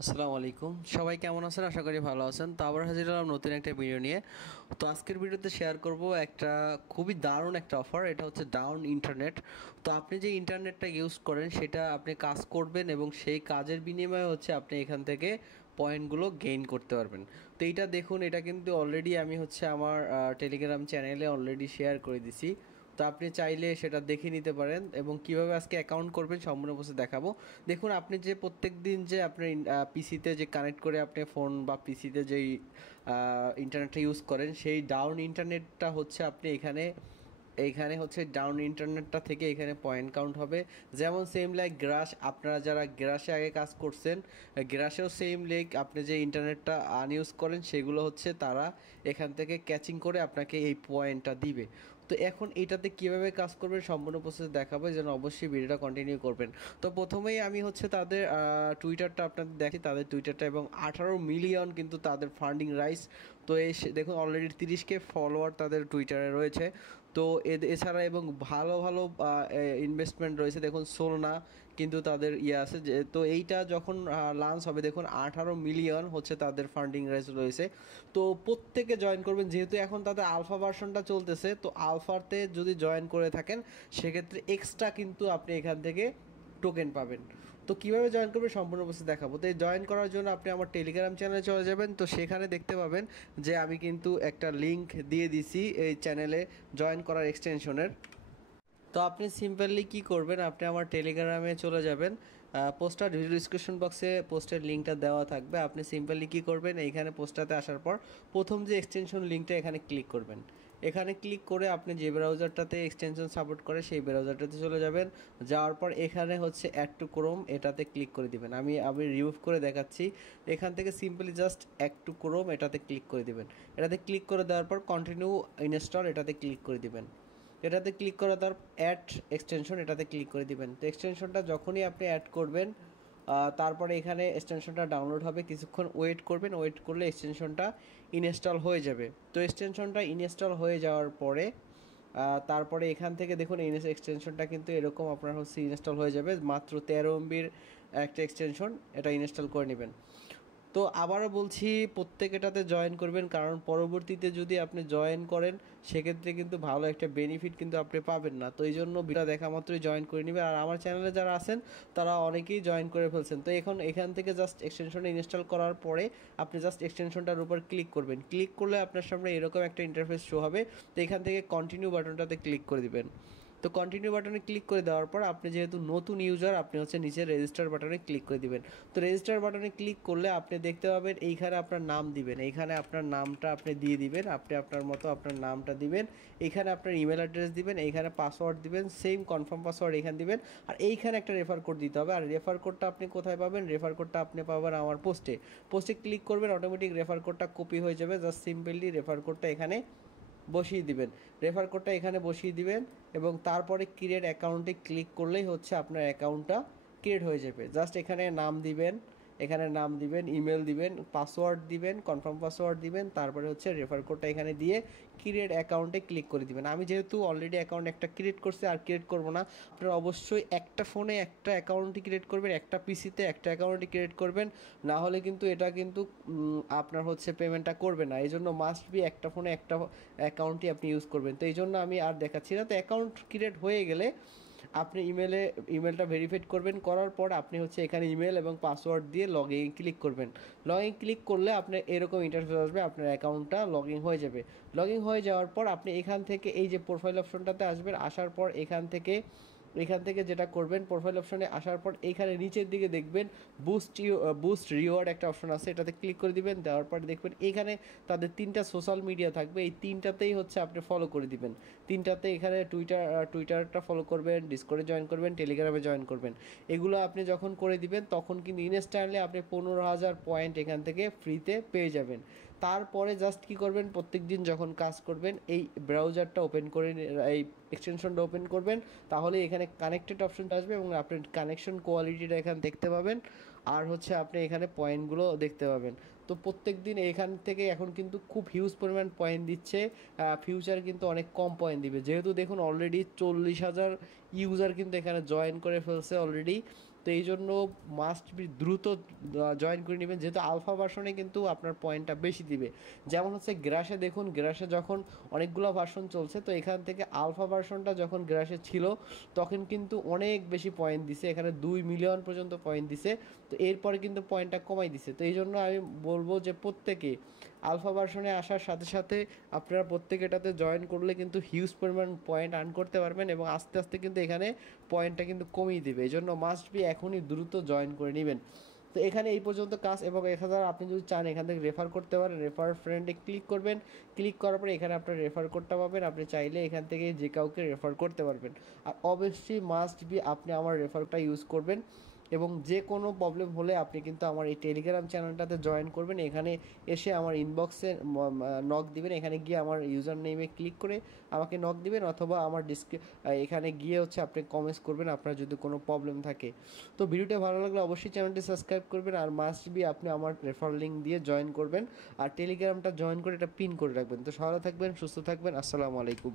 আসসালামু আলাইকুম, সবাই কেমন আছেন? আশা করি ভালো আছেন। তো আবার হাজির হলাম নতুন একটা ভিডিও নিয়ে। তো আজকের ভিডিওতে শেয়ার করব একটা খুবই দারুণ একটা অফার। এটা হচ্ছে ডাউন ইন্টারনেট। তো আপনি যে ইন্টারনেটটা ইউজ করেন সেটা আপনি কাজ করবেন এবং সেই কাজের বিনিময়ে হচ্ছে আপনি এখান থেকে পয়েন্টগুলো গেইন করতে পারবেন। তো এইটা দেখুন, এটা কিন্তু অলরেডি আমি হচ্ছে আমার টেলিগ্রাম চ্যানেলে অলরেডি শেয়ার করে দিছি। তো আপনি চাইলে সেটা দেখে নিতে পারেন এবং কিভাবে আজকে অ্যাকাউন্ট করবেন সম্পূর্ণ প্রসেস দেখাবো। দেখুন, আপনি যে প্রত্যেক দিন যে আপনার পিসিতে যে কানেক্ট করে আপনি ফোন বা পিসিতে যেই ইন্টারনেটটা ইউজ করেন, সেই ডাউন ইন্টারনেটটা হচ্ছে আপনি এখানে এইখানে হচ্ছে ডাউন ইন্টারনেটটা থেকে এখানে পয়েন্ট কাউন্ট হবে। যেমন সেম লাইক গ্রাস, আপনারা যারা গ্রাসে আগে কাজ করছেন, গ্রাসেও সেম লাইক আপনি যে ইন্টারনেটটা আনইউজ করেন সেগুলো হচ্ছে তারা এখান থেকে ক্যাচিং করে আপনাকে এই পয়েন্টটা দিবে। তো এখন এইটাতে কীভাবে কাজ করবেন সম্পূর্ণ প্রসেস দেখাবো, যেন অবশ্যই ভিডিওটা কন্টিনিউ করবেন। তো প্রথমেই আমি হচ্ছে তাদের টুইটারটা আপনাদের দেখি, তাদের টুইটারটা, এবং 18 মিলিয়ন কিন্তু তাদের ফান্ডিং রাইস। তো এই দেখুন অলরেডি 30K ফলোয়ার তাদের টুইটারে রয়েছে। তো এছাড়া এবং ভালো ভালো ইনভেস্টমেন্ট রয়েছে। দেখুন সোলনা কিন্তু তাদের ইয়ে আছে যে, তো এইটা যখন লঞ্চ হবে দেখুন 18 মিলিয়ন হচ্ছে তাদের ফান্ডিং রাইজ রয়েছে। তো প্রত্যেকে জয়েন করবেন, যেহেতু এখন তাদের আলফা ভার্সনটা চলতেছে। তো আলফাতে যদি জয়েন করে থাকেন সেক্ষেত্রে এক্সট্রা কিন্তু আপনি এখান থেকে টোকেন পাবেন। তো কীভাবে জয়েন করবে সম্পূর্ণ প্রসেস দেখাবো। তো এই জয়েন করার জন্য আপনি আমার টেলিগ্রাম চ্যানেলে চলে যাবেন। তো সেখানে দেখতে পাবেন যে আমি কিন্তু একটা লিঙ্ক দিয়ে দিছি এই চ্যানেলে জয়েন করার এক্সটেনশনের। তো আপনি সিম্পলি কি করবেন, আপনি আমার টেলিগ্রামে চলে যাবেন। পোস্টার ভিডিও ডিসক্রিপশন বক্সে পোস্টের লিঙ্কটা দেওয়া থাকবে। আপনি সিম্পলি কি করবেন, এইখানে পোস্টটাতে আসার পর প্রথম যে এক্সটেনশন লিঙ্কটা এখানে ক্লিক করবেন। এখানে ক্লিক করে আপনি যে ব্রাউজারটাতে এক্সটেনশন সাপোর্ট করে সেই ব্রাউজারটাতে চলে যাবেন। যাওয়ার পর এখানে হচ্ছে অ্যাড টু ক্রোম, এটাতে ক্লিক করে দিবেন। আমি রিমুভ করে দেখাচ্ছি। এখান থেকে simply just add to Chrome এটাতে ক্লিক করে দিবেন। এটাতে ক্লিক করে দেওয়ার পর কন্টিনিউ ইনস্টল এটাতে ক্লিক করে দিবেন। এটাতে ক্লিক করে তার অ্যাড এক্সটেনশন এটাতে ক্লিক করে দিবেন। তো এক্সটেনশনটা যখনই আপনি অ্যাড করবেন তারপরে এখানে এক্সটেনশনটা ডাউনলোড হবে, কিছুক্ষণ ওয়েট করবেন। ওয়েট করলে এক্সটেনশনটা ইনস্টল হয়ে যাবে। তো এক্সটেনশনটা ইনস্টল হয়ে যাওয়ার পরে তারপরে এখান থেকে দেখুন এই এক্সটেনশনটা কিন্তু এরকম আপনার হচ্ছে ইনস্টল হয়ে যাবে। মাত্র 13 MB একটা এক্সটেনশন, এটা ইনস্টল করে নেবেন। তো আবারও বলছি, প্রত্যেক এটাতে জয়েন করবেন, কারণ পরবর্তীতে যদি আপনি জয়েন করেন সেক্ষেত্রে কিন্তু ভালো একটা বেনিফিট কিন্তু আপনি পাবেন না। তো এই জন্য ভিডিও দেখা মাত্রই জয়েন করে নেবেন। আর আমার চ্যানেলে যারা আছেন তারা অনেকেই জয়েন করে ফেলছেন। তো এখন এখান থেকে জাস্ট এক্সটেনশনটা ইনস্টল করার পরে আপনি জাস্ট এক্সটেনশনটার উপর ক্লিক করবেন। ক্লিক করলে আপনার সামনে এরকম একটা ইন্টারফেস শো হবে। তো এখান থেকে কন্টিনিউ বাটনটাতে ক্লিক করে দিবেন। তো কন্টিনিউ বাটনে ক্লিক করে দেওয়ার পর আপনি যেহেতু নতুন ইউজার, আপনি হচ্ছে নিচে রেজিস্টার বাটনে ক্লিক করে দিবেন। তো রেজিস্টার বাটনে ক্লিক করলে আপনি দেখতে পাবেন এইখানে আপনার নাম দিবেন। এইখানে আপনার নামটা আপনি দিয়ে দিবেন, আপনি আপনার মতো আপনার নামটা দিবেন। এইখানে আপনার ইমেল অ্যাড্রেস দিবেন, এইখানে পাসওয়ার্ড দিবেন, সেম কনফার্ম পাসওয়ার্ড এখানে দিবেন। আর এইখানে একটা রেফার কোড দিতে হবে। আর রেফার কোডটা আপনি কোথায় পাবেন? রেফার কোডটা আপনি পাবেন আমার পোস্টে ক্লিক করবেন, অটোমেটিক রেফার কোডটা কপি হয়ে যাবে। জাস্ট সিম্পলি রেফার কোডটা এখানে বসিয়ে দিবেন। রেফার কোডটা এখানে বসিয়ে দিবেন এবং তারপরে ক্রিয়েট অ্যাকাউন্টে ক্লিক করলেই হচ্ছে আপনার অ্যাকাউন্টটা ক্রিয়েট হয়ে যাবে। জাস্ট এখানে নাম দিবেন, এখানে নাম দিবেন, ইমেল দিবেন, পাসওয়ার্ড দিবেন, কনফার্ম পাসওয়ার্ড দিবেন, তারপরে হচ্ছে রেফার কোডটা এখানে দিয়ে ক্রিয়েট অ্যাকাউন্টে ক্লিক করে দিবেন। আমি যেহেতু অলরেডি অ্যাকাউন্ট একটা ক্রিয়েট করছি আর ক্রিয়েট করব না। আপনারা অবশ্যই একটা ফোনে একটা অ্যাকাউন্টই ক্রিয়েট করবেন, একটা পিসিতে একটা অ্যাকাউন্টই ক্রিয়েট করবেন। না হলে কিন্তু এটা কিন্তু আপনার হচ্ছে পেমেন্টটা করবে না। এই জন্য মাস্ট বি একটা ফোনে একটা অ্যাকাউন্টই আপনি ইউজ করবেন। তো এই জন্য আমি আর দেখাচ্ছি না। তো অ্যাকাউন্ট ক্রিয়েট হয়ে গেলে আপনি ইমেলটা ভেরিফাইড করবেন। করার পর আপনি হচ্ছে এখানে ইমেল এবং পাসওয়ার্ড দিয়ে লগ ইন ক্লিক করবেন। লগ ইন ক্লিক করলে আপনার এরকম ইন্টারফেস আসবে, আপনার অ্যাকাউন্টটা লগ ইন হয়ে যাবে। লগ ইন হয়ে যাওয়ার পর আপনি এখান থেকে এই যে প্রোফাইল অপশনটাতে আসবেন। আসার পর এখান থেকে যেটা করবেন, প্রোফাইল অপশনে আসার পর এইখানে নিচের দিকে দেখবেন বুস্ট রিওয়ার্ড একটা অপশন আছে, এটাতে ক্লিক করে দিবেন। দেওয়ার পরে দেখবেন এখানে তাদের 3টা সোশ্যাল মিডিয়া থাকবে, এই 3টাতেই হচ্ছে আপনি ফলো করে দিবেন। 3টাতে এখানে টুইটারটা ফলো করবেন, ডিসকর্ডে জয়েন করবেন, টেলিগ্রামে জয়েন করবেন। এগুলো আপনি যখন করে দিবেন তখন কিন্তু ইনস্ট্যান্টলি আপনি 15,000 পয়েন্ট এখান থেকে ফ্রিতে পেয়ে যাবেন। তারপরে জাস্ট কি করবেন, প্রত্যেক দিন যখন কাজ করবেন এই ব্রাউজারটা ওপেন করে এই এক্সটেনশনটা ওপেন করবেন, তাহলে এখানে কানেক্টেড অপশনটা আসবে এবং আপনি কানেকশন কোয়ালিটিটা এখানে দেখতে পাবেন। আর হচ্ছে আপনি এখানে পয়েন্টগুলো দেখতে পাবেন। তো প্রত্যেক দিন এখান থেকে এখন কিন্তু খুব হিউজ পরিমাণ পয়েন্ট দিচ্ছে। ফিউচার কিন্তু অনেক কম পয়েন্ট দিবে, যেহেতু দেখুন অলরেডি 40,000 ইউজার কিন্তু এখানে জয়েন করে ফেলছে অলরেডি। তো এই জন্য মাস্ট বি দ্রুত জয়েন করে নেবেন, যেহেতু আলফা ভার্সনে কিন্তু আপনার পয়েন্টটা বেশি দিবে। যেমন হচ্ছে গ্রাসে দেখুন, গ্রাসে যখন অনেকগুলো ভার্সন চলছে, তো এখান থেকে আলফা ভার্সনটা যখন গ্রাসে ছিল তখন কিন্তু অনেক বেশি পয়েন্ট দিছে, এখানে 2 মিলিয়ন পর্যন্ত পয়েন্ট দিছে। তো এরপরে কিন্তু পয়েন্টটা কমাই দিছে। তো এই জন্য আমি বলবো যে প্রত্যেকে আলফা ভার্সনে আসার সাথে সাথে আপনারা প্রত্যেকে এটাতে জয়েন করলে কিন্তু হিউজ পরিমাণ পয়েন্ট আর্ন করতে পারবেন, এবং আস্তে আস্তে কিন্তু এখানে পয়েন্টটা কিন্তু কমিয়ে দেবে। এই জন্য মাস্ট বি এখনই দ্রুত জয়েন করে নেবেন। তো এখানে এই পর্যন্ত কাজ, এবং এখানে আপনি যদি চান এখান থেকে রেফার করতে পারেন, রেফার ফ্রেন্ডে ক্লিক করবেন। ক্লিক করার পরে এখানে আপনার রেফার কোডটা পাবেন, আপনি চাইলে এখান থেকে যে কাউকে রেফার করতে পারবেন। আর অবশ্যই মাস্ট বি আপনি আমার রেফারটা ইউজ করবেন, এবং যে কোনো প্রবলেম হলে আপনি কিন্তু আমার এই টেলিগ্রাম চ্যানেলটাতে জয়েন করবেন। এখানে এসে আমার ইনবক্সে নক দিবেন, এখানে গিয়ে আমার ইউজার নেমে ক্লিক করে আমাকে নক দিবেন, অথবা আমার এখানে গিয়ে হচ্ছে আপনি কমেন্টস করবেন আপনার যদি কোনো প্রবলেম থাকে। তো ভিডিওটা ভালো লাগলে অবশ্যই চ্যানেলটি সাবস্ক্রাইব করবেন, আর মাস্ট বি আপনি আমার রেফার লিঙ্ক দিয়ে জয়েন করবেন, আর টেলিগ্রামটা জয়েন করে এটা পিন করে রাখবেন। তো সবাই থাকবেন, সুস্থ থাকবেন, আসসালামু আলাইকুম।